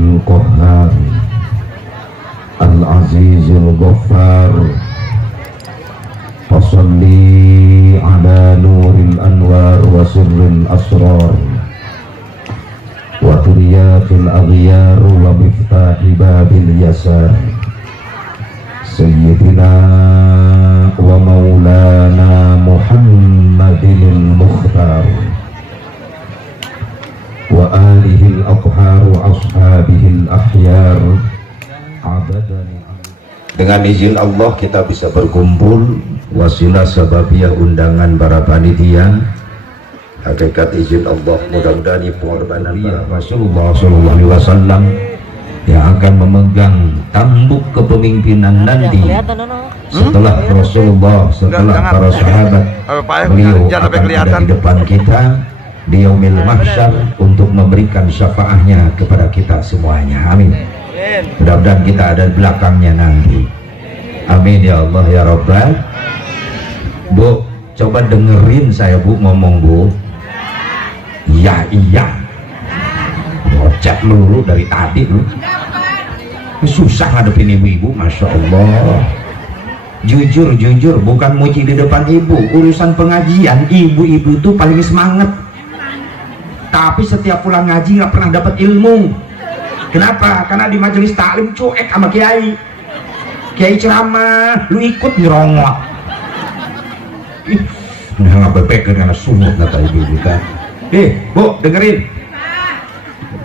القهار العزيز الغفار وصلي على نور الأنوار وسر الأسرار وترياق الأغيار ومفتاح باب اليسار سيدنا ومولانا محمد المختار وآله الأطهار وأصحابه الأحيار عبدا. Dengan izin Allah kita bisa berkumpul, wasilah sababiyah undangan para panitia, hakikat izin Allah, mudah-mudahan pengorbanan Rasulullah SAW yang akan memegang tampuk kepemimpinan nanti setelah Rasulullah, setelah para sahabat, beliau akan ada di depan kita di yaumil mahsyar untuk memberikan syafaatnya kepada kita semuanya. Amin. Mudah-mudahan kita ada di belakangnya nanti. Amin ya Allah ya Rabbal. Bu, coba dengerin saya Bu ngomong Bu. Ya iya. Ngocet melulu dari tadi lu. Susah ngadepin ibu-ibu, Masya Allah. Jujur bukan muji di depan ibu, urusan pengajian ibu-ibu itu paling semangat. Tapi setiap pulang ngaji nggak pernah dapat ilmu. Kenapa? Karena di majelis taklim cuek sama kiai. Kiai ceramah, lu ikut nyerongok. Nah, nggak bepekan karena sunat kata ibu kita. Bu, dengerin.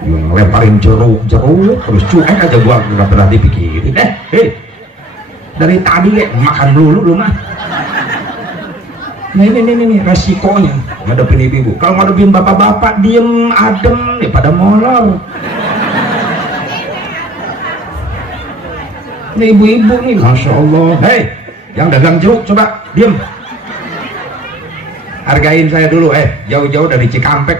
Lemparin jeruk terus cuek aja, gua nggak pernah dipikirin. Dari tadi makan dulu lu mah. Nah ini resikonya ngadepin ibu-ibu. Kalau ngadepin bapak-bapak diem adem ya pada molor. Ini ibu-ibu nih, Masya Allah. Hei, yang dagang jeruk coba diem. Hargain saya dulu, jauh-jauh dari Cikampek.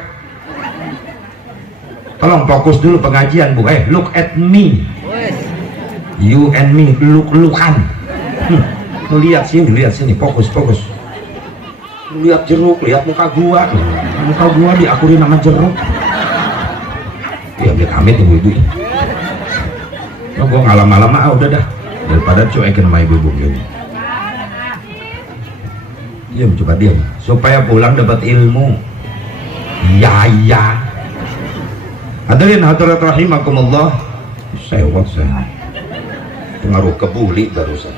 Tolong fokus dulu pengajian Bu. Look at me. You and me, look-lookan. Lu lihat sini, fokus. Lihat jeruk, lihat muka gua diakurin nama jeruk. Ya amit ibu-ibu. Nah, gua ngalam-lama udah dah daripada cuekin sama ibu-ibu gini. Coba diam supaya pulang dapat ilmu. Ya. Hadirin hadirat rahimakumullah. Saya pengaruh kebuli barusan.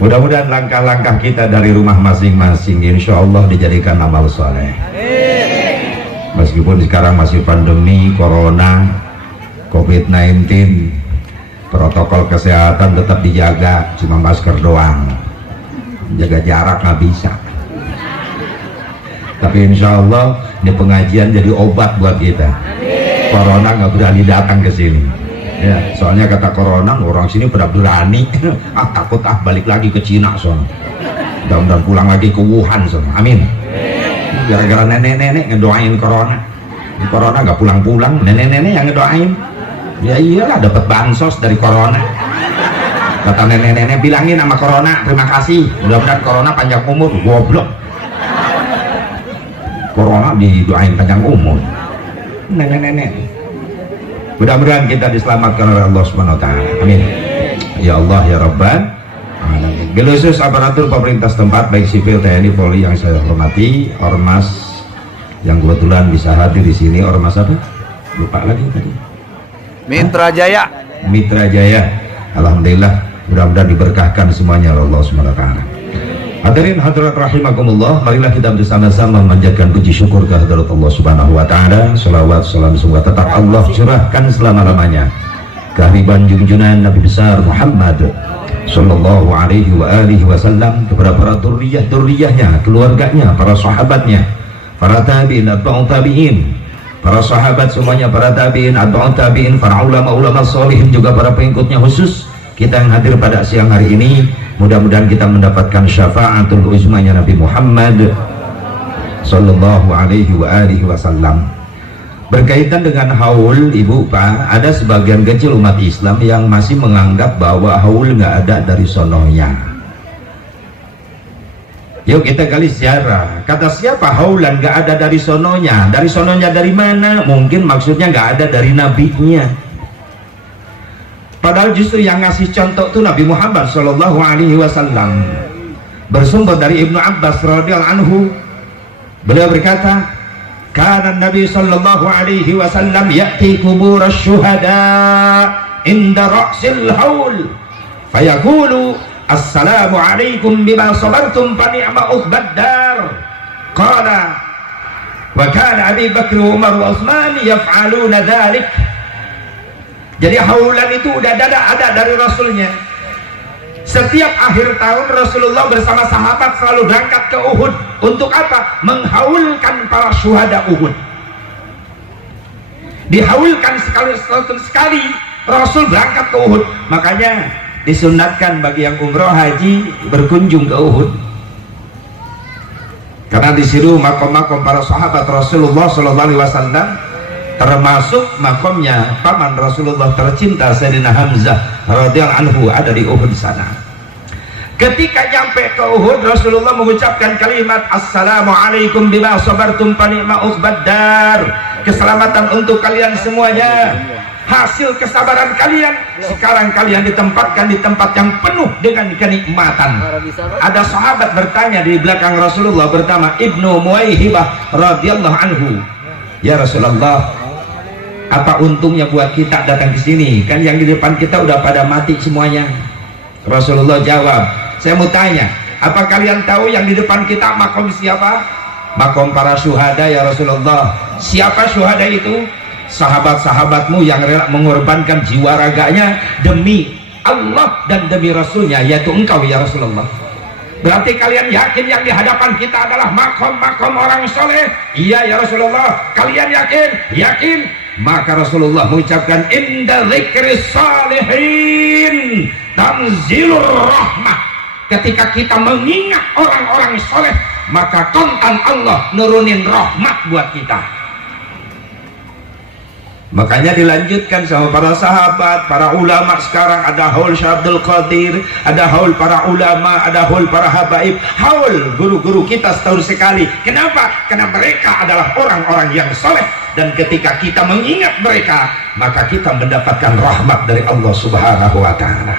Mudah-mudahan langkah-langkah kita dari rumah masing-masing insya Allah dijadikan amal soleh. Meskipun sekarang masih pandemi corona COVID-19, protokol kesehatan tetap dijaga, cuma masker doang, jaga jarak nggak bisa. Tapi insya Allah ini pengajian jadi obat buat kita. Corona nggak berani datang ke sini. Ya, soalnya kata corona orang sini pada berani takut balik lagi ke Cina soalnya. Mudah-mudahan pulang lagi ke Wuhan soalnya. Amin. Gara-gara nenek-nenek ngedoain corona nggak pulang-pulang, nenek-nenek yang ngedoain. Ya iyalah dapat bansos dari corona. Kata nenek-nenek bilangin sama corona terima kasih, mudah-mudahan corona panjang umur. Goblok, corona didoain panjang umur nenek-nenek. Mudah-mudahan kita diselamatkan oleh Allah Subhanahu wa taala. Amin. Ya Allah ya Rabbal alamin. Khusus aparatur pemerintah setempat baik sipil, TNI, Polri yang saya hormati, ormas yang kebetulan bisa hadir di sini, ormas apa? Lupa lagi tadi. Mitra Jaya. Alhamdulillah, mudah-mudahan diberkahkan semuanya oleh Allah Subhanahu wa taala. Hadirin hadirat rahimakumullah, marilah kita bersama-sama memanjatkan puji syukur kehadirat Allah Subhanahu wa taala. Shalawat salam semoga tetap Allah curahkan selama-lamanya kehadiran junjungan Nabi besar Muhammad sallallahu alaihi wa alihi wasallam kepada para dzurriyyah-dzurriyyahnya, keluarganya, para sahabatnya, para tabi'in, atba'ut tabi'in, para sahabat semuanya, para tabi'in, atba'ut tabi'in, para ulama-ulama sholihin, juga para pengikutnya, khusus kita yang hadir pada siang hari ini. Mudah-mudahan kita mendapatkan syafaatul uzmanya Nabi Muhammad sallallahu alaihi wa alihi wasallam. Berkaitan dengan haul, Ibu Pak, ada sebagian kecil umat Islam yang masih menganggap bahwa haul nggak ada dari sononya. Yuk kita gali sejarah. Kata siapa haulan? Gak ada dari sononya. Dari sononya dari mana? Mungkin maksudnya gak ada dari nabinya. Padahal justru yang ngasih contoh itu Nabi Muhammad Shallallahu Alaihi Wasallam. Bersumber dari Ibnu Abbas radhiyallahu anhu. Beliau berkata, "Kana Nabi Shallallahu Alaihi Wasallam ya'ti kubur syuhada inda ra'sil haul, fayaqulu Assalamualaikum bima sabartum fa ni'ma uqbad dar." Qala wa kana Abi Bakr Umar wa Utsman yaf'aluna dzalik. Jadi haulan itu udah ada dari Rasulnya. Setiap akhir tahun Rasulullah bersama sahabat selalu berangkat ke Uhud. Untuk apa? Menghaulkan para syuhada Uhud. Dihaulkan sekali Rasul berangkat ke Uhud. Makanya disunatkan bagi yang umroh haji berkunjung ke Uhud, karena disitu makom-makom para sahabat Rasulullah SAW, termasuk makomnya paman Rasulullah tercinta Sayyidina Hamzah radhiyallahu anhu ada di Uhud sana. Ketika nyampe ke Uhud, Rasulullah mengucapkan kalimat Assalamualaikum bima sabartum fa ni'ma uqbad dar. Keselamatan untuk kalian semuanya, hasil kesabaran kalian. Sekarang kalian ditempatkan di tempat yang penuh dengan kenikmatan. Ada sahabat bertanya di belakang Rasulullah pertama, Ibnu Muwaihibah radhiyallahu anhu, "Ya Rasulullah, apa untungnya buat kita datang ke sini? Kan yang di depan kita udah pada mati semuanya." Rasulullah jawab, "Saya mau tanya, apa kalian tahu yang di depan kita makom siapa?" "Makom para syuhada ya Rasulullah." "Siapa syuhada itu?" "Sahabat-sahabatmu yang rela mengorbankan jiwa raganya demi Allah dan demi Rasulnya, yaitu engkau ya Rasulullah." "Berarti kalian yakin yang di hadapan kita adalah makom-makom orang soleh?" "Iya ya Rasulullah." "Kalian yakin?" "Yakin." Maka Rasulullah mengucapkan, "Inda dzikris salihin tanzilur rahmah." Ketika kita mengingat orang-orang soleh, maka kontan Allah nurunin rahmat buat kita. Makanya dilanjutkan sama para sahabat, para ulama. Sekarang ada haul Syekh Abdul Qadir, ada haul para ulama, ada haul para habaib, haul guru-guru kita setahun sekali. Kenapa? Karena mereka adalah orang-orang yang soleh, dan ketika kita mengingat mereka, maka kita mendapatkan rahmat dari Allah Subhanahu wa Ta'ala.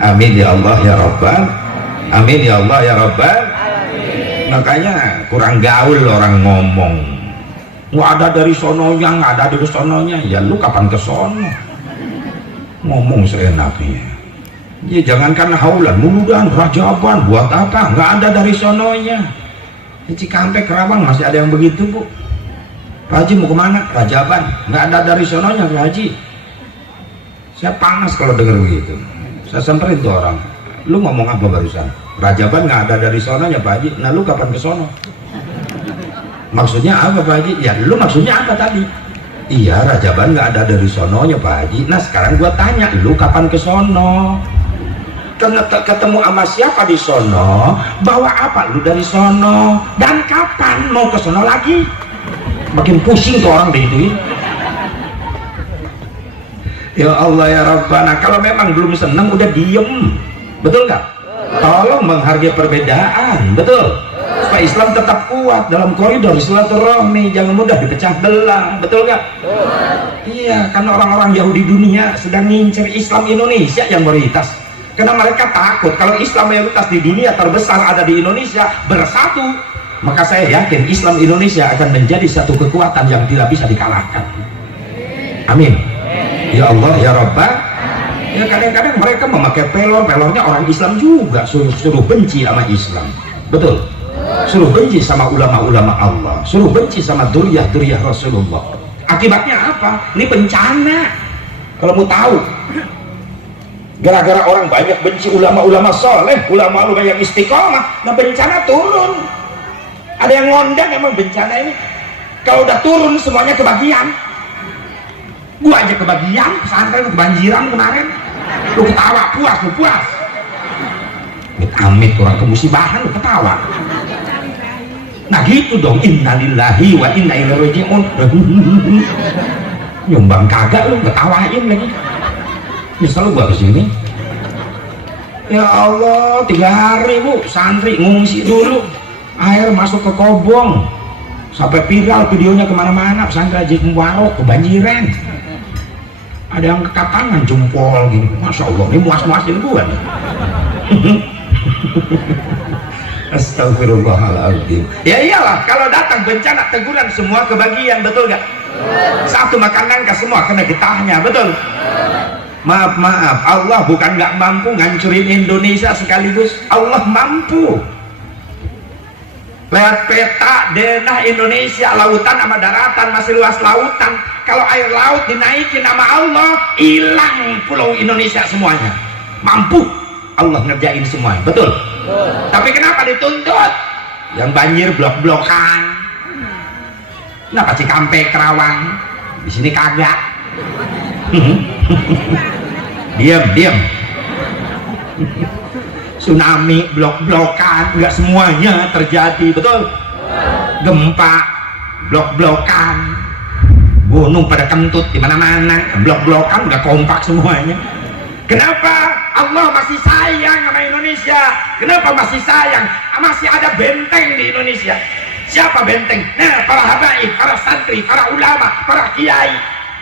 Amin ya Allah ya Rabbal. Amin ya Allah ya Rabbal. Makanya kurang gaul orang ngomong, nggak ada dari sononya, nggak ada dari sononya. Ya lu kapan ke sono? Ngomong seenaknya. Ya jangankan haulan, muludan, rajaban, buat apa? Nggak ada dari sononya. Di Cikampek, Kerawang masih ada yang begitu, Bu. "Pak Haji mau kemana?" "Rajaban." "Nggak ada dari sononya Pak Haji." Saya panas kalau dengar begitu. Saya samperin tuh orang, "Lu ngomong apa barusan?" "Rajaban nggak ada dari sononya Pak Haji." "Nah lu kapan ke sono?" "Maksudnya apa Pak Haji?" "Ya lu maksudnya apa tadi?" "Iya Rajaban nggak ada dari sononya Pak Haji." "Nah sekarang gua tanya, lu kapan ke sono? Ketemu sama siapa di sono? Bawa apa lu dari sono? Dan kapan mau ke sono lagi?" Makin pusing tuh orang itu. Ya Allah ya Rabbana, kalau memang belum senang udah diem, betul nggak? Tolong menghargai perbedaan, betul? Supaya Islam tetap kuat dalam koridor silaturahmi, jangan mudah dipecah belah, betul nggak? Iya, karena orang-orang Yahudi dunia sedang ngincer Islam Indonesia yang mayoritas, karena mereka takut kalau Islam mayoritas di dunia terbesar ada di Indonesia bersatu, maka saya yakin Islam Indonesia akan menjadi satu kekuatan yang tidak bisa dikalahkan. Amin ya Allah ya Rabbah. Ya kadang-kadang mereka memakai pelornya orang Islam juga, suruh benci sama Islam, betul? Suruh benci sama ulama-ulama Allah, suruh benci sama duriyah Rasulullah. Akibatnya apa? Ini bencana. Kalau mau tahu, gara-gara orang banyak benci ulama-ulama soleh, ulama-ulama yang istiqomah, nah bencana turun. Ada yang ngondang emang bencana ini. Kalau udah turun semuanya kebagian. Gua aja kebagian, pesantren kebanjiran kemarin. Lu ketawa, puas, lu puas. Amit orang kemusibahan, lu ketawa. Nah gitu dong, innalillahi wa inna ilaihi raji'un. Nyumbang kagak lu ketawain lagi. Misal gua kesini, Ya Allah, 3 hari Bu, santri ngungsi dulu, air masuk ke kobong, sampai viral videonya kemana-mana. Pesantren Haji Mubarok kebanjiran, ada yang kekatangan jempol gini. Masya Allah, ini muas-muasin gua nih. Astagfirullahaladzim. Ya iyalah, kalau datang bencana teguran semua kebagian, betul gak? Satu makan nangka semua kena getahnya, betul? Maaf, Allah bukan nggak mampu ngancurin Indonesia sekaligus, Allah mampu. Lihat peta denah Indonesia, lautan sama daratan, masih luas lautan. Kalau air laut dinaikin sama Allah, hilang pulau Indonesia semuanya. Mampu Allah ngerjain semuanya, betul? Tapi kenapa dituntut? Yang banjir blok-blokan. Kenapa Cikampek, Kerawang, di sini kagak? Diam. Tsunami, blok-blokan, nggak semuanya terjadi, betul? Gempa, blok-blokan, gunung pada kentut di mana-mana, blok-blokan, udah kompak semuanya. Kenapa Allah masih sayang sama Indonesia? Kenapa masih sayang? Masih ada benteng di Indonesia. Siapa benteng? Nah, para habaib, para santri, para ulama, para kiai.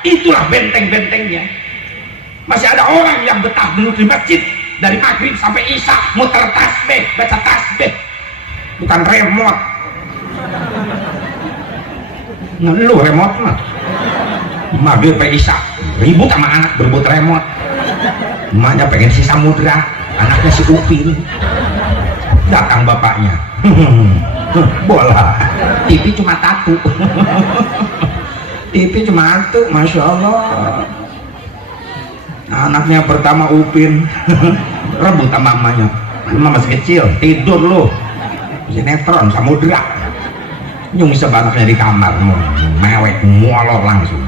Itulah benteng-bentengnya. Masih ada orang yang betah duduk di masjid dari maghrib sampai isya, muter tasbih, baca tasbih, bukan remote. Ngeluh remote mah. Maghrib sampai isya ribut sama anak berebut remote. Emaknya pengen si Samudra, anaknya si Upin. Datang bapaknya, bola, TV cuma satu. TV cuma satu, Masya Allah. Anaknya pertama Upin rebut sama mamanya. Mama masih kecil, tidur lu, sinetron Samudra. Nyungsep anaknya di kamar, mewek, molor langsung.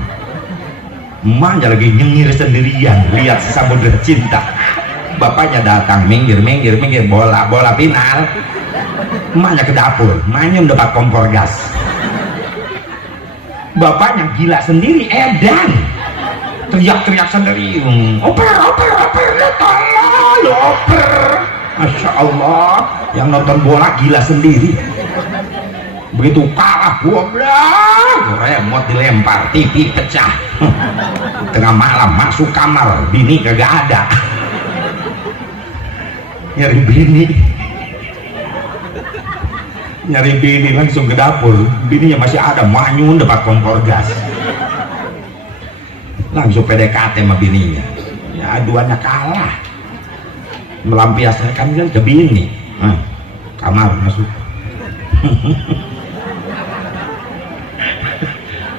Emaknya lagi nyengir sendirian lihat si Samudra cinta. Bapaknya datang, minggir, bola final. Emaknya ke dapur, mainnya dapat kompor gas. Bapaknya gila sendiri, edan, teriak-teriak sendiri, oper, tolong, oper. Masya Allah, yang nonton bola gila sendiri. Begitu kalah, goblok, remote dilempar, TV pecah. Tengah malam masuk kamar, bini kagak ada. Nyari bini langsung ke dapur, bininya masih ada, manyun depan kompor gas. Langsung PDKT sama bininya, ya aduannya kalah, melampiaskan kan ke bini. Kamar masuk.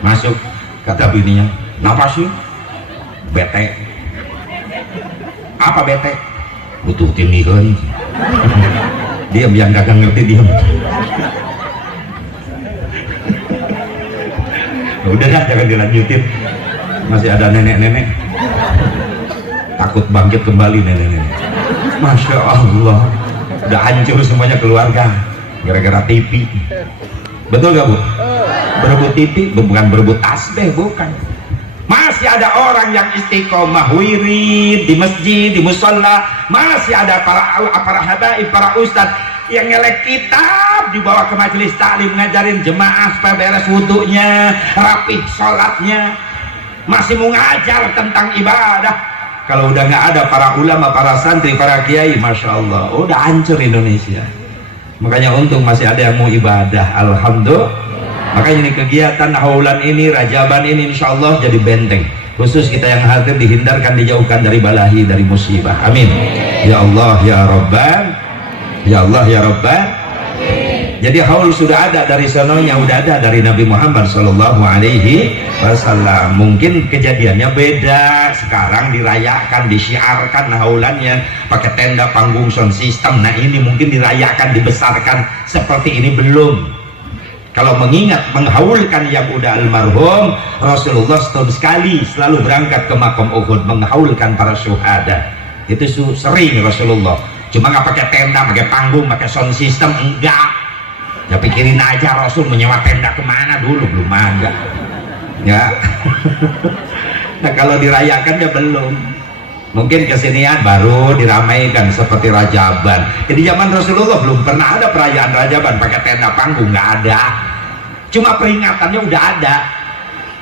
Masuk, kata bininya, kenapa sih? Bete. Apa bete? Butuh tinihan. Diam, yang gak ngerti diam. Udah dah, jangan dilanjutin. Masih ada nenek-nenek takut bangkit kembali, nenek-nenek. Masya Allah, udah hancur semuanya keluarga gara-gara TV. Betul gak Bu? Berebut TV, bukan berebut tasbih, bukan. Masih ada orang yang istiqomah wirid di masjid, di musola. Masih ada para habaib, para ustadz yang ngelek kitab dibawa ke majelis taklim, ngajarin jemaah supaya beres wudhunya, rapih sholatnya. Masih mau ngajar tentang ibadah. Kalau udah nggak ada para ulama, para santri, para kiai, Masya Allah, udah hancur Indonesia. Makanya untung masih ada yang mau ibadah, alhamdulillah. Makanya ini kegiatan haulan ini, Rajaban ini, insya Allah jadi benteng khusus kita yang hadir, dihindarkan, dijauhkan dari balahi, dari musibah. Amin ya Allah ya Rabban, ya Allah ya Rabban. Jadi haul sudah ada dari sononya, udah ada dari Nabi Muhammad Sallallahu Alaihi Wasallam. Mungkin kejadiannya beda, sekarang dirayakan, disiarkan haulannya pakai tenda, panggung, sound system. Nah ini mungkin dirayakan, dibesarkan seperti ini belum. Kalau mengingat, menghaulkan yang udah almarhum, Rasulullah setahun sekali selalu berangkat ke makam Uhud menghaulkan para syuhada. Itu sering Rasulullah. Cuma nggak pakai tenda, pakai panggung, pakai sound system, enggak. Ya pikirin aja Rasul menyewa tenda kemana dulu, belum ada. Ya. Nah kalau dirayakan ya belum. Mungkin kesinian baru diramaikan seperti Rajaban. Jadi zaman Rasulullah belum pernah ada perayaan Rajaban pakai tenda panggung, nggak ada. Cuma peringatannya udah ada.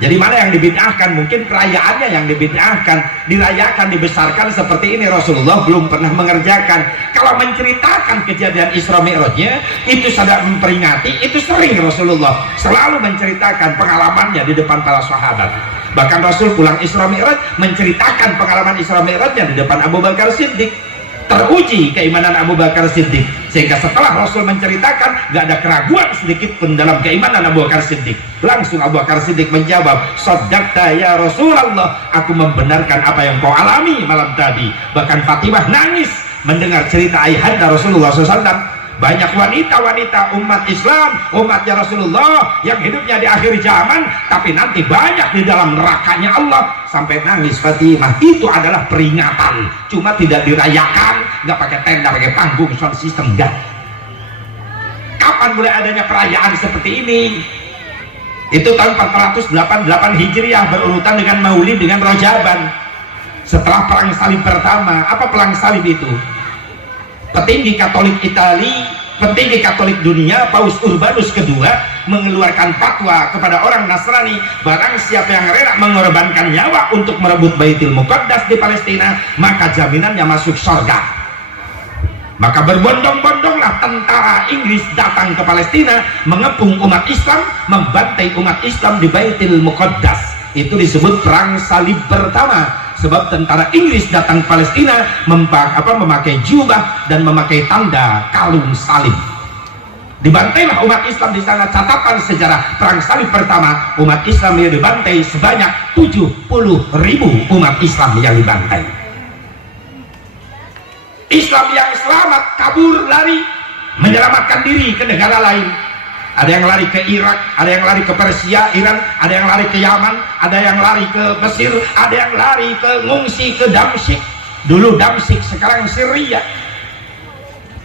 Jadi mana yang dibid'ahkan? Mungkin perayaannya yang dibid'ahkan, dirayakan, dibesarkan seperti ini. Rasulullah belum pernah mengerjakan. Kalau menceritakan kejadian Isra Mi'rajnya, itu sadar memperingati, itu sering Rasulullah selalu menceritakan pengalamannya di depan para sahabat. Bahkan Rasul pulang Isra Mi'raj menceritakan pengalaman Isra Mi'rajnya di depan Abu Bakar Siddiq. Teruji keimanan Abu Bakar Siddiq, sehingga setelah Rasul menceritakan gak ada keraguan sedikit pun dalam keimanan Abu Bakar Siddiq. Langsung Abu Bakar Siddiq menjawab, "Shaddaqta ya Rasulullah, aku membenarkan apa yang kau alami malam tadi." Bahkan Fatimah nangis mendengar cerita ayahanda Rasulullah SAW. Banyak wanita-wanita umat Islam, umatnya Rasulullah yang hidupnya di akhir zaman, tapi nanti banyak di dalam nerakanya Allah. Sampai nangis Fatimah. Itu adalah peringatan, cuma tidak dirayakan, nggak pakai tenda, pakai panggung, sound system, enggak. Kapan mulai adanya perayaan seperti ini? Itu tahun 488 Hijriah, berurutan dengan Maulid, dengan Rajaban. Setelah perang salib pertama. Apa perang salib itu? Petinggi Katolik Italia, petinggi Katolik dunia, Paus Urbanus II mengeluarkan fatwa kepada orang Nasrani, barang siapa yang rela mengorbankan nyawa untuk merebut Baitul Muqaddas di Palestina, maka jaminannya masuk surga. Maka berbondong-bondonglah tentara Inggris datang ke Palestina, mengepung umat Islam, membantai umat Islam di Baitul Muqaddas. Itu disebut perang salib pertama. Sebab tentara Inggris datang ke Palestina memakai jubah dan memakai tanda kalung salib. Dibantailah umat Islam di sana. Catatan sejarah perang salib pertama, umat Islam yang dibantai sebanyak 70.000 umat Islam yang dibantai. Islam yang selamat kabur, lari, menyelamatkan diri ke negara lain. Ada yang lari ke Irak, ada yang lari ke Persia, Iran, ada yang lari ke Yaman, ada yang lari ke Mesir, ada yang lari ke ngungsi ke Damsyik. Dulu Damsyik, sekarang Syria.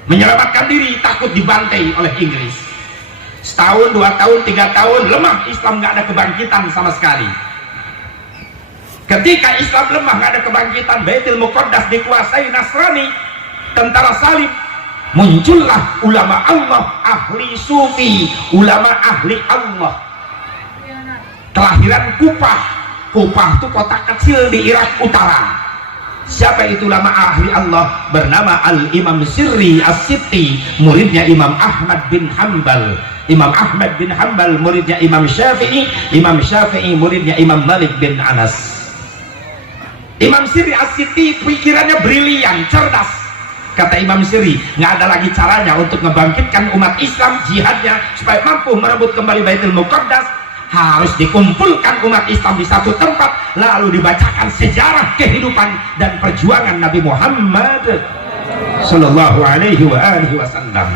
Menyelamatkan diri, takut dibantai oleh Inggris. Setahun, 2 tahun, 3 tahun, lemah Islam, nggak ada kebangkitan sama sekali. Ketika Islam lemah, nggak ada kebangkitan, Baitul Muqaddas dikuasai Nasrani, tentara salib. Muncullah ulama Allah, ahli sufi, ulama ahli Allah. Kelahiran Kupah. Kupah itu kota kecil di Irak Utara. Siapa itu ulama ahli Allah? Bernama Al-Imam Sirri As-Sitti, muridnya Imam Ahmad bin Hanbal. Imam Ahmad bin Hanbal muridnya Imam Syafi'i, Imam Syafi'i muridnya Imam Malik bin Anas. Imam Sirri As-Sitti pikirannya brilian, cerdas. Kata Imam Sirri, nggak ada lagi caranya untuk membangkitkan umat Islam, jihadnya supaya mampu merebut kembali Baitul Muqaddas, harus dikumpulkan umat Islam di satu tempat, lalu dibacakan sejarah kehidupan dan perjuangan Nabi Muhammad Sallallahu Alaihi Wasallam.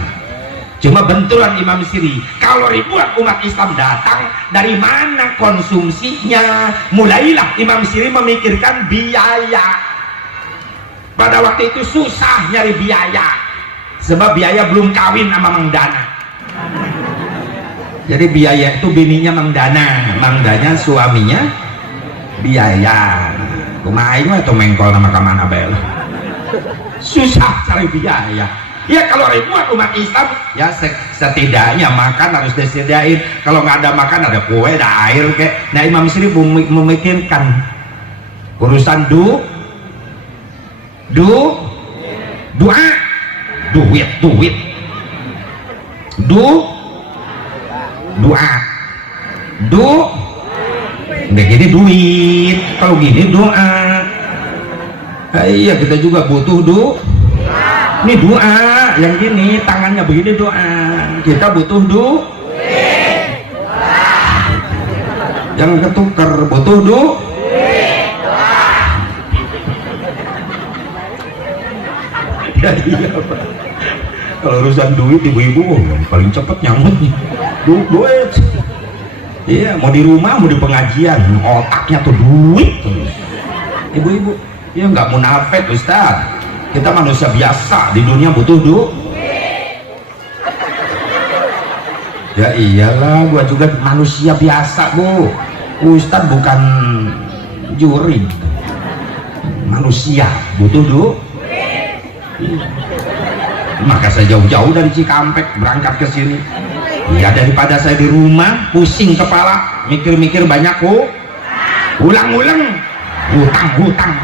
Cuma benturan Imam Sirri, kalau ribuan umat Islam datang, dari mana konsumsinya? Mulailah Imam Sirri memikirkan biaya. Pada waktu itu susah nyari biaya, sebab biaya belum kawin sama Mang Dana. Jadi biaya itu bininya Mang Dana, Mang Dana suaminya biaya. Kumain atau mengkol nama kamana bel. Susah cari biaya. Ya kalau ribuan umat Islam, ya setidaknya makan harus disediain. Kalau nggak ada makan, ada kue, ada air kek. Nah Imam Sirri memikirkan urusan doa, duit, doa, nggak gini duit, kalau gini doa. Iya kita juga butuh ini doa, yang gini tangannya begini doa. Kita butuh yang ketuker butuh ya iya Pak. Kalau urusan duit ibu-ibu paling cepet nyamutnya duit. Iya, mau di rumah mau di pengajian otaknya tuh duit terus. Ibu-ibu ya nggak munafik Ustaz, kita manusia biasa di dunia butuh duit. Ya iyalah, gua juga manusia biasa Bu. Ustaz bukan juri. manusia butuh duit. Maka saya jauh-jauh dari Cikampek berangkat ke sini. Ya daripada saya di rumah pusing kepala mikir-mikir banyak ulang-ulang hutang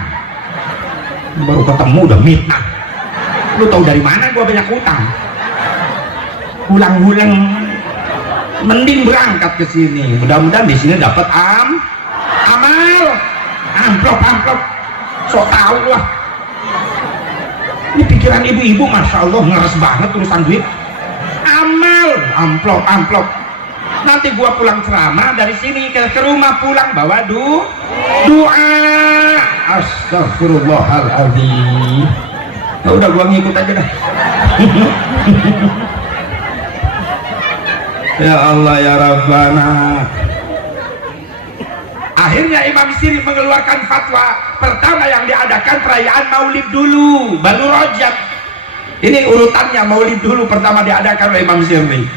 baru ketemu udah mitnah. Lu tahu dari mana gua banyak hutang? Ulang-ulang. Mending berangkat ke sini. Mudah-mudahan di sini dapat amal, amplop. Sok tahu lah. Ini pikiran ibu-ibu, masya Allah ngeres banget urusan duit. Amal, amplop. Nanti gua pulang ceramah dari sini ke rumah, pulang bawa doa. Astagfirullahaladzim. Nah, udah gua ngikut aja dah. Ya Allah ya Rabbana. Akhirnya Imam Syirih mengeluarkan fatwa. Pertama yang diadakan perayaan Maulid dulu, baru Rajab. Ini urutannya, Maulid dulu pertama diadakan oleh Imam Syirih.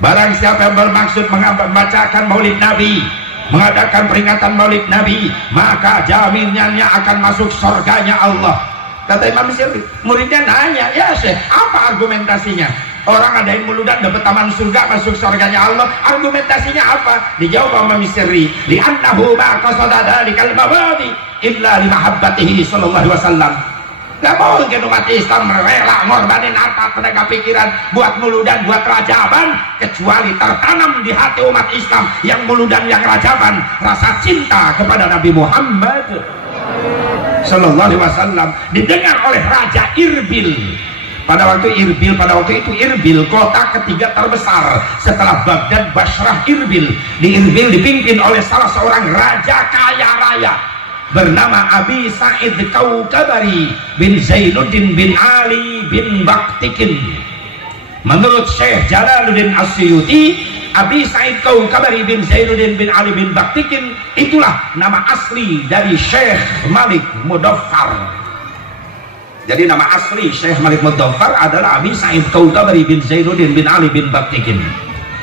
Barang siapa yang bermaksud membacakan Maulid Nabi, mengadakan peringatan Maulid Nabi, maka jaminannya akan masuk surganya Allah. Kata Imam Syirih. Muridnya nanya, ya Syekh, apa argumentasinya? Orang adain muludan dapat taman surga, masuk surganya Allah, argumentasinya apa? Dijawab Imam Syirih, li'annahu ma qasada dalikal mawadi illa limahabbatihi sallallahu alaihi wasallam. Gak mungkin umat Islam rela ngorbanin harta, tenaga pikiran buat muludan, buat rajaban, kecuali tertanam di hati umat Islam yang muludan, yang rajaban, rasa cinta kepada Nabi Muhammad sallallahu alaihi wasallam. Didengar oleh Raja Irbil. Pada waktu itu Irbil kota ketiga terbesar setelah Baghdad, Basrah, Irbil. Di Irbil dipimpin oleh salah seorang raja kaya raya bernama Abi Sa'id Kaukabari bin Zainuddin bin Ali bin Baktikin. Menurut Syekh Jalaluddin As-Suyuti, Abi Sa'id Kaukabari bin Zainuddin bin Ali bin Baktikin itulah nama asli dari Syekh Malik Mudaffar. Jadi nama asli Syekh Malik Mudaffar adalah Abi Sa'id Kaukabari bin Zainuddin bin Ali bin Baktikin.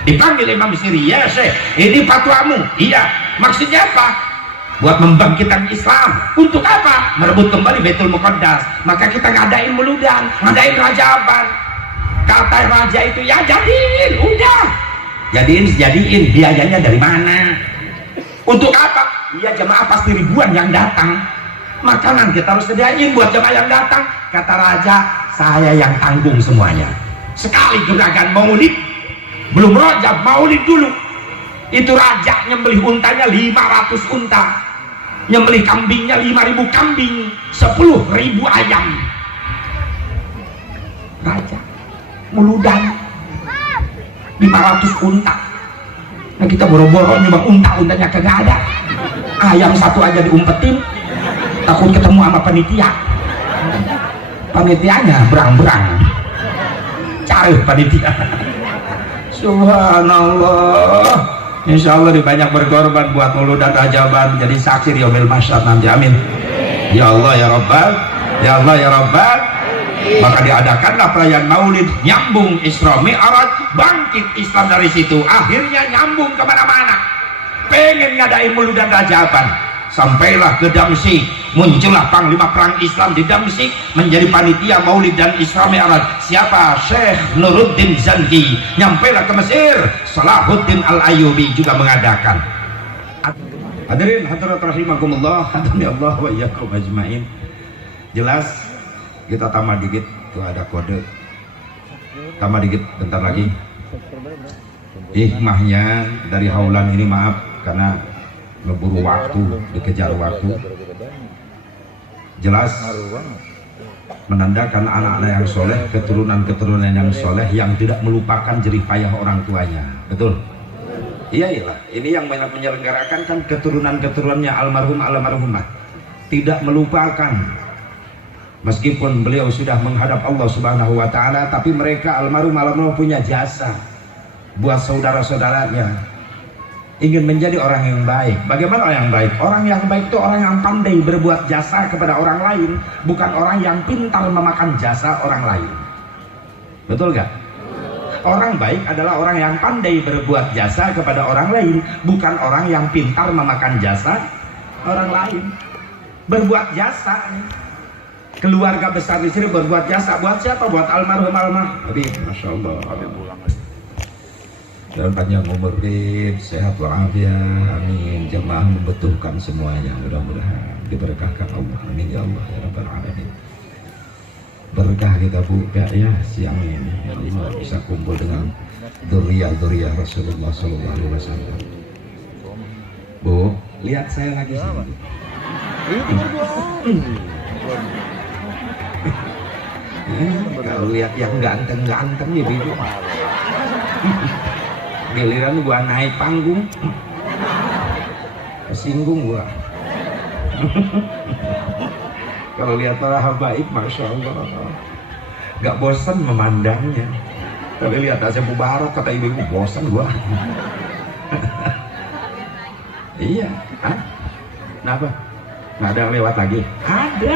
Dipanggil Imam Syirih, ya Syekh, ini fatwamu. Iya, maksudnya apa? Buat membangkitkan Islam. Untuk apa? Merebut kembali Baitul Muqaddas. Maka kita ngadain muludan, ngadain rajaban. Kata raja itu, ya jadiin, udah jadiin. Biayanya dari mana? Untuk apa? Ya jemaah pasti ribuan yang datang, makanan kita harus sediain buat jemaah yang datang. Kata raja, saya yang tanggung semuanya. Sekali gerakan Maulid, belum Rajab, Maulid dulu, itu raja nyembelih untanya 500 unta, nyembelih kambingnya 5.000 kambing, 10.000 ayam. Raja muludan 500 unta. Nah kita boro-boro nyumbang unta-untanya kagak ada. Ayam satu aja diumpetin, takut ketemu sama panitia. Panitianya berang-berang, cari panitia. Subhanallah. Insya Allah banyak berkorban buat muludan rajaban, jadi saksi yaumil mahsyar nanti. Amin ya Allah ya Rabbal, ya Allah ya Rabbal. Maka diadakanlah perayaan Maulid, nyambung Isra Mi'raj, bangkit Islam dari situ. Akhirnya nyambung kemana-mana, pengen ngadain muludan rajaban. Sampailah ke Damsyik, muncullah panglima perang Islam di Damsyik menjadi panitia Maulid dan Isra Mi'raj. Siapa? Syekh Nuruddin Zanki. Nyampailah ke Mesir, Salahuddin Al-Ayyubi juga mengadakan. Hadirin hadirat rahimakumullah, hadani Allah wa iyyakum ajmain. Jelas kita tambah dikit, tuh ada kode. Tambah dikit bentar lagi. Hikmahnya dari haulan ini, maaf karena ngeburu waktu, dikejar waktu. Jelas menandakan anak-anak yang soleh, keturunan-keturunan yang soleh yang tidak melupakan jerih payah orang tuanya. Betul? Iyalah, ini yang menyelenggarakan kan keturunan-keturunannya almarhum almarhumah, tidak melupakan. Meskipun beliau sudah menghadap Allah Subhanahu wa Ta'ala, tapi mereka almarhum punya jasa buat saudara-saudaranya. Ingin menjadi orang yang baik. Bagaimana orang yang baik? Orang yang baik itu orang yang pandai berbuat jasa kepada orang lain, bukan orang yang pintar memakan jasa orang lain. Betul gak? Orang baik adalah orang yang pandai berbuat jasa kepada orang lain, bukan orang yang pintar memakan jasa orang lain. berbuat jasa. Keluarga besar di sini berbuat jasa buat siapa? Buat almarhum Habib. Masya Allah. Habib pulang. Dan panjang umur, Habib, sehat walafiat, amin. Jemaah membutuhkan semuanya, mudah-mudahan diberkahkan Allah, amin ya Allah ya Rabbal Alamin. Berkah kita Bu ya siang ini bisa kumpul dengan dzurriyyah Rasulullah sallallahu alaihi wasallam. Bu, lihat saya lagi sini. Kalau lihat yang ganteng-ganteng ya Bibi. Giliran gua naik panggung kesinggung gua. Kalau lihat para habaib, Masya Allah, gak bosan memandangnya. Tapi lihat Asep Mubarak, kata ibu-ibu, bosan gua. Iya, kenapa? Nggak ada yang lewat lagi? Ada,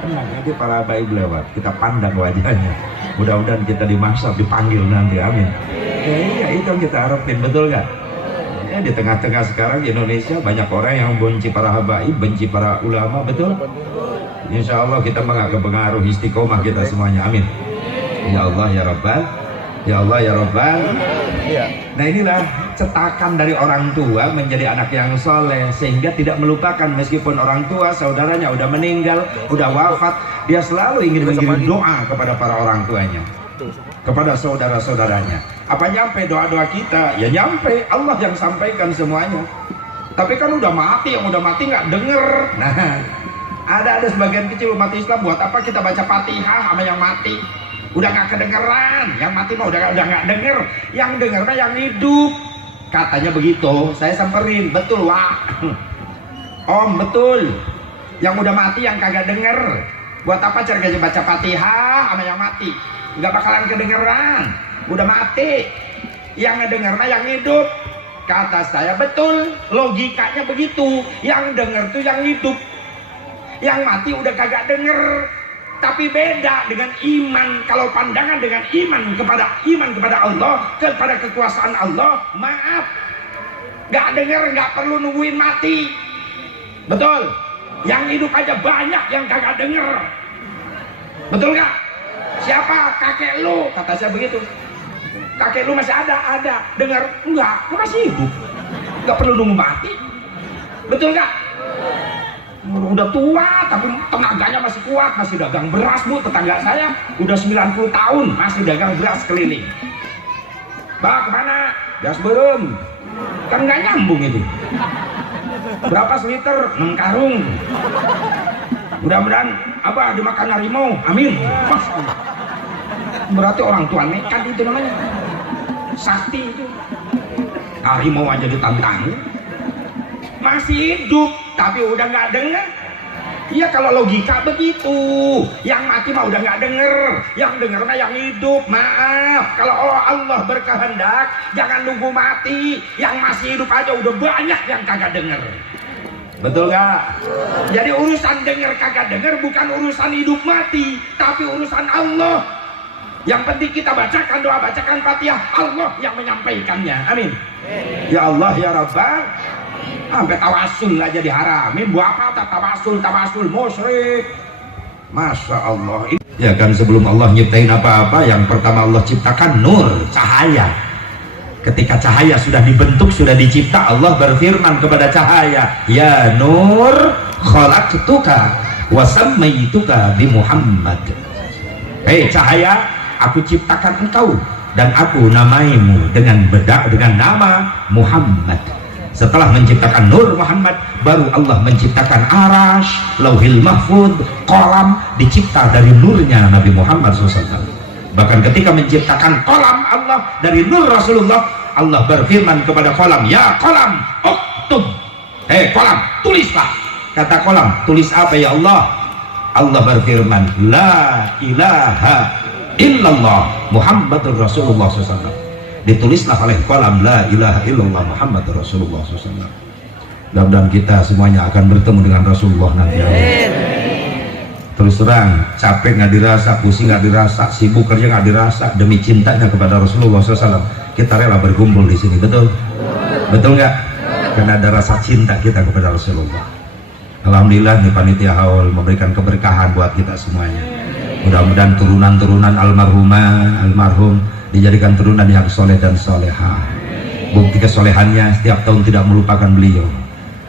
tenang aja para habaib lewat, kita pandang wajahnya. Mudah-mudahan kita dimaksud, dipanggil nanti, amin. Iya, itu yang kita harapin, betul gak? Ya, di tengah-tengah sekarang di Indonesia banyak orang yang benci para habaib, benci para ulama, betul? Insya Allah kita mengaruh istiqomah kita semuanya, amin. Ya Allah ya Rabbal, ya Allah ya Rabbal. Nah inilah cetakan dari orang tua menjadi anak yang soleh, sehingga tidak melupakan meskipun orang tua saudaranya udah meninggal, udah wafat, dia selalu ingin mengirim doa kepada para orang tuanya, kepada saudara-saudaranya. Apa nyampe doa-doa kita? Ya nyampe, Allah yang sampaikan semuanya. Tapi kan udah mati, yang udah mati nggak denger. Nah, ada sebagian kecil umat Islam, buat apa kita baca Fatihah sama yang mati? Udah nggak kedengeran, yang mati mah udah nggak denger, yang denger mah yang hidup. Katanya begitu, saya samperin, betul Wak? Om, betul. Yang udah mati yang kagak denger, buat apa caranya baca Fatihah sama yang mati? Nggak bakalan kedengeran, udah mati. Yang ngedenger mah yang hidup. Kata saya betul, logikanya begitu. Yang denger tuh yang hidup, yang mati udah kagak denger. Tapi beda dengan iman. Kalau pandangan dengan iman kepada Allah, kepada kekuasaan Allah, maaf, nggak denger, nggak perlu nungguin mati. Betul. Yang hidup aja banyak yang kagak denger. Betul nggak? Siapa? Kakek lu, kata saya begitu. Kakek lu masih ada, dengar? Enggak, lu masih hidup, nggak perlu nunggu mati. Betul nggak? Udah tua tapi tenaganya masih kuat, masih dagang beras. Bu, tetangga saya udah 90 tahun masih dagang beras keliling. Bah, kemana? Gas belum, kan nggak nyambung itu. Berapa seliter? 6 karung. Mudah-mudahan apa dimakan harimau, amin. Berarti orang tua nekat itu namanya, sakti itu. Harimau aja ditantang, masih hidup tapi udah nggak denger. Iya, kalau logika begitu. Yang mati mah udah nggak denger, yang denger mah yang hidup. Maaf, kalau Allah berkehendak jangan nunggu mati. Yang masih hidup aja udah banyak yang kagak denger. Betul nggak? Jadi urusan denger kagak denger bukan urusan hidup mati, tapi urusan Allah. Yang penting kita bacakan doa, bacakan Fatihah, Allah yang menyampaikannya, amin. Ya Allah ya Rabbal, sampai tawasul aja diharamin. Buat apa tawasul musyrik. Masya Allah. Ya kan, sebelum Allah nyiptain apa-apa, yang pertama Allah ciptakan nur, cahaya. Ketika cahaya sudah dibentuk, sudah dicipta, Allah berfirman kepada cahaya, ya nur khalaqtuka wa sammaituka bi Muhammad. Hei cahaya, aku ciptakan engkau dan aku namaimu dengan nama Muhammad. Setelah menciptakan Nur Muhammad, baru Allah menciptakan Arash, Lauhil Mahfud, Qalam, dicipta dari nurnya Nabi Muhammad SAW. Bahkan ketika menciptakan Qalam Allah dari nur Rasulullah, Allah berfirman kepada Qalam, ya Qalam, uktub. Hei Qalam, tulislah. Kata Qalam, tulis apa ya Allah? Allah berfirman, la ilaha illallah Muhammadur Rasulullah SAW. Ditulislah oleh Qalam, la ilaha illallah Muhammadur Rasulullah SAW. Mudah-mudahan kita semuanya akan bertemu dengan Rasulullah nanti. Terus terang, capek nggak dirasa, pusing nggak dirasa, sibuk kerja nggak dirasa, demi cintanya kepada Rasulullah SAW kita rela berkumpul di sini, betul? Betul nggak? Karena ada rasa cinta kita kepada Rasulullah. Alhamdulillah nih panitia haul memberikan keberkahan buat kita semuanya. Mudah-mudahan turunan-turunan almarhum dijadikan turunan yang soleh dan soleha. Bukti kesolehannya setiap tahun tidak melupakan beliau,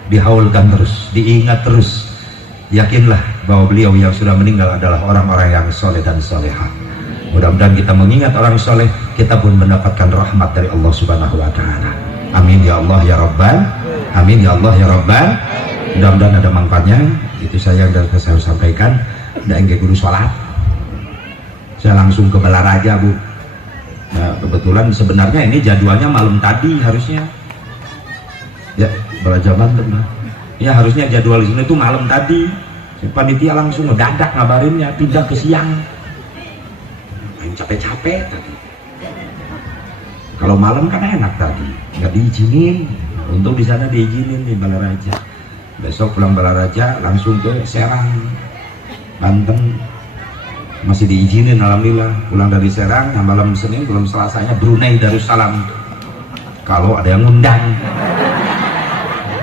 dihaulkan terus, diingat terus. Yakinlah bahwa beliau yang sudah meninggal adalah orang-orang yang soleh dan soleha. Mudah-mudahan kita mengingat orang soleh, kita pun mendapatkan rahmat dari Allah Subhanahu wa Ta'ala. Amin ya Allah ya Rabbal, amin ya Allah ya Rabbal. Mudah-mudahan ada manfaatnya. Itu saya yang saya sampaikan. Dan guru sholat, saya langsung ke Balaraja, Bu. Nah, kebetulan sebenarnya ini jadwalnya malam tadi harusnya. Ya, Balaraja Banten. Ya, harusnya jadwal di sini itu malam tadi. Panitia langsung mendadak ngabarinnya pindah ke siang. Main capek-capek tadi. Kalau malam kan enak tadi, nggak diizinin. Untung di sana diizinin di Balaraja. Besok pulang Balaraja langsung ke Serang, Banten. Masih diizinin, alhamdulillah. Pulang dari Serang, nah malam Senin, belum Selasanya Brunei Darussalam. Kalau ada yang ngundang,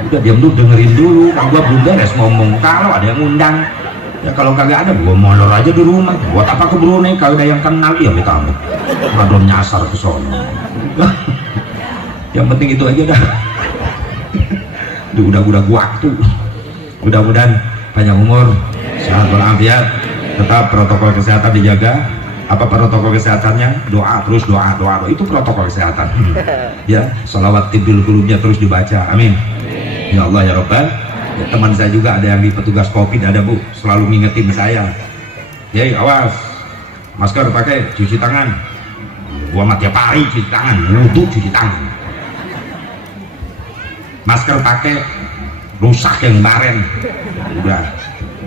udah diam dulu, dengerin dulu. Kan gua belum beres ngomong. Kalau ada yang ngundang, ya kalau kagak ada, gua molor aja di rumah. Buat apa ke Brunei kalau ada yang kenal? Ya kita ambil. Belum nyasar ke sono. Yang penting itu aja dah. Udah waktu. Mudah-mudahan panjang umur, sehat walafiat, tetap protokol kesehatan dijaga. Apa protokol kesehatannya? Doa, terus doa itu protokol kesehatan. Ya, sholawat tibil qulubnya terus dibaca. Amin. Ya Allah ya Rabbal. Ya, teman saya juga ada yang di petugas Covid ada, Bu, selalu ngingetin saya. Ya, awas. Masker pakai, cuci tangan. Gua mah tiap hari cuci tangan, wudu cuci tangan. Masker pakai, rusak yang kemarin. Udah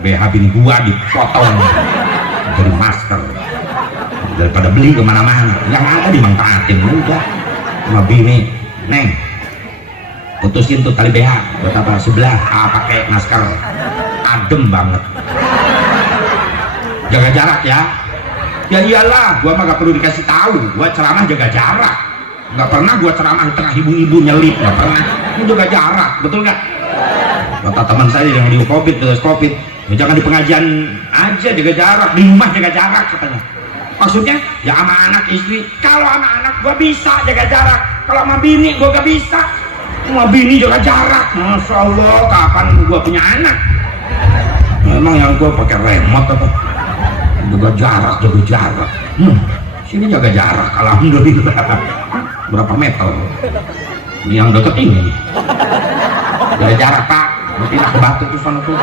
BH bini gua dipotong dari masker daripada beli kemana-mana. Yang ada dimangkaatin udah sama bini, Neng putusin tuh tali BH buat apa sebelah pakai masker, adem banget. Jaga jarak ya. Ya iyalah, gua mah gak perlu dikasih tahu, gua ceramah jaga jarak. Gak pernah gua ceramah tengah ibu-ibu nyelip, gak pernah. Ini jaga jarak, betul nggak? Kata teman saya yang di Covid, ya jangan di pengajian aja jaga jarak, di rumah jaga jarak katanya. Maksudnya ya sama anak istri. Kalau sama anak gua bisa jaga jarak, kalau sama bini gua gak bisa. Sama bini jaga jarak. Masya Allah, kapan gua punya anak? Memang yang gua pakai remote apa? Jaga jarak. Sini jaga jarak, alhamdulillah. Berapa meter? Ini yang deket ini. Jaga jarak, Pak. Pindah ke batu tuh sana tuh.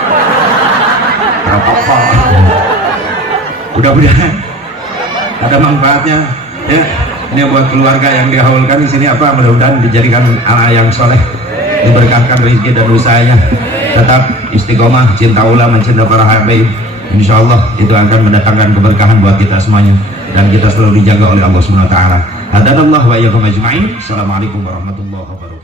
Protokol. Mudah-mudahan ada manfaatnya ya. Ini buat keluarga yang dihaulkan di sini apa, mudah-mudahan dijadikan anak yang soleh, diberkahkan rezeki dan usahanya, tetap istiqomah, cinta ulama, cinta para habaib. Insya Allah itu akan mendatangkan keberkahan buat kita semuanya, dan kita selalu dijaga oleh Allah Subhanahu wa Ta'ala. Hadanallahu wa iyyakum ajma'in. Assalamualaikum warahmatullahi wabarakatuh.